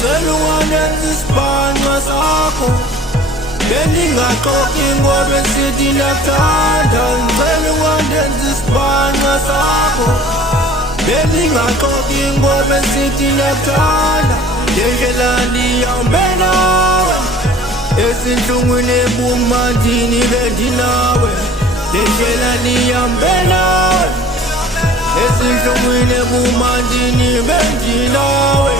Ngicela ungandenza isibhanqa sakho bengingaxoxi ngoba sithi nakuthanda. Ngicela ungandenza isibhanqa sakho bengingaxoxi ngoba sithi nakuthanda. Ndlela ndihambe nawe ezinhlungwini ebumandini bendinawe. Ndlela ndihambe nawe ezinhlungwini ebumandini bendinawe.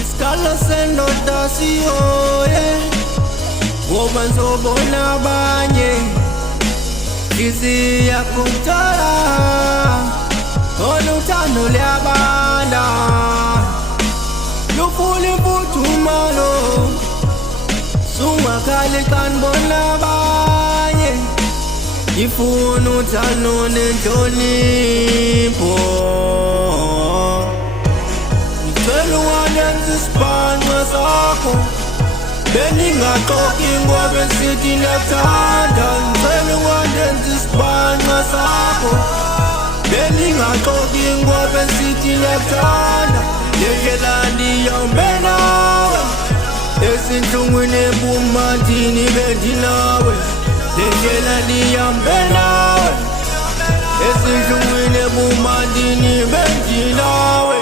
Isikhala sendoda sihoye ngoba ngizobona abanye ngiziya kudala khona uthando luyabanda lufuna imfuthumalo sungakhali xa ndibona abanye ngifuna uthando nenhlonipho. Ngicela ungandenza isibhanqa sakho bengingaxoxi ngoba sithi nakuthanda. Ngicela ungandenza isibhanqa sakho bengingaxoxi ngoba sithi nakuthanda. Ndlela ndihambe nawe ezinhlungwini ebumandini bendinawe. Ndlela ndihambe nawe ezinhlungwini ebumandini bendinawe.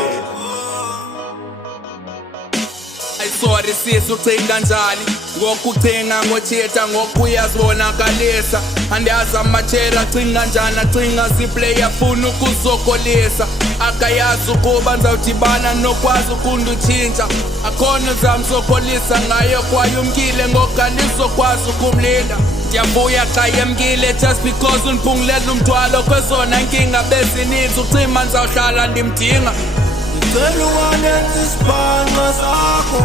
Sorry sis ucinga njani ngokucinga ngothetha ngokuyazibonakalisa andiyazi amachera acinga njani acinga ziplayer funa ukuzokolisa akayazi ukuba ndizawudibana nokwazi ukundutshintsha akhona zamsokolisa ngayo kwaye umkile ngokandizokwazi ukumlinda. Ndiyavuya xa yemkile just because undiphungulela umthwalo kwezona nkinga bezininzi ucima ndizawuhlala ndimdinga. Ngicela ungandenza isibhanqa sakho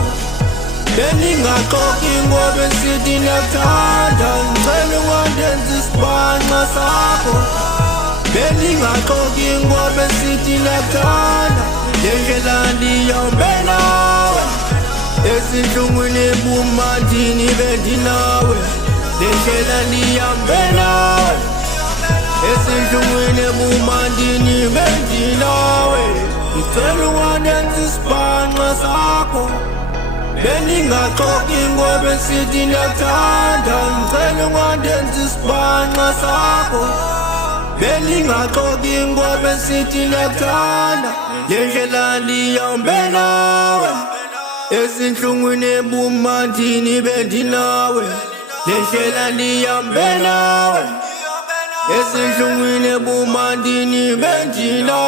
bengingaxoxi ngoba sithi nakuthanda. Ngicela ungandenza isibhanqa sakho bengingaxoxi ngoba sithi nakuthanda. Ndlela ndihambe nawe ezinhlungwini ebumandini bendinawe. Ndlela ndihambe nawe ezinhlungwini ebumandini bendinawe. Ngicela ungandenza isibhanqa sakho bengingaxoxi ngoba sithi nakuthanda. Ngicela ungandenza isibhanqa sakho bengingaxoxi ngoba sithi nakuthanda. Ndlela ndihambe nawe ezinhlungwini ebumandini bendinawe. Ndlela ndihambe nawe ezinhlungwini ebumandini bendinawe.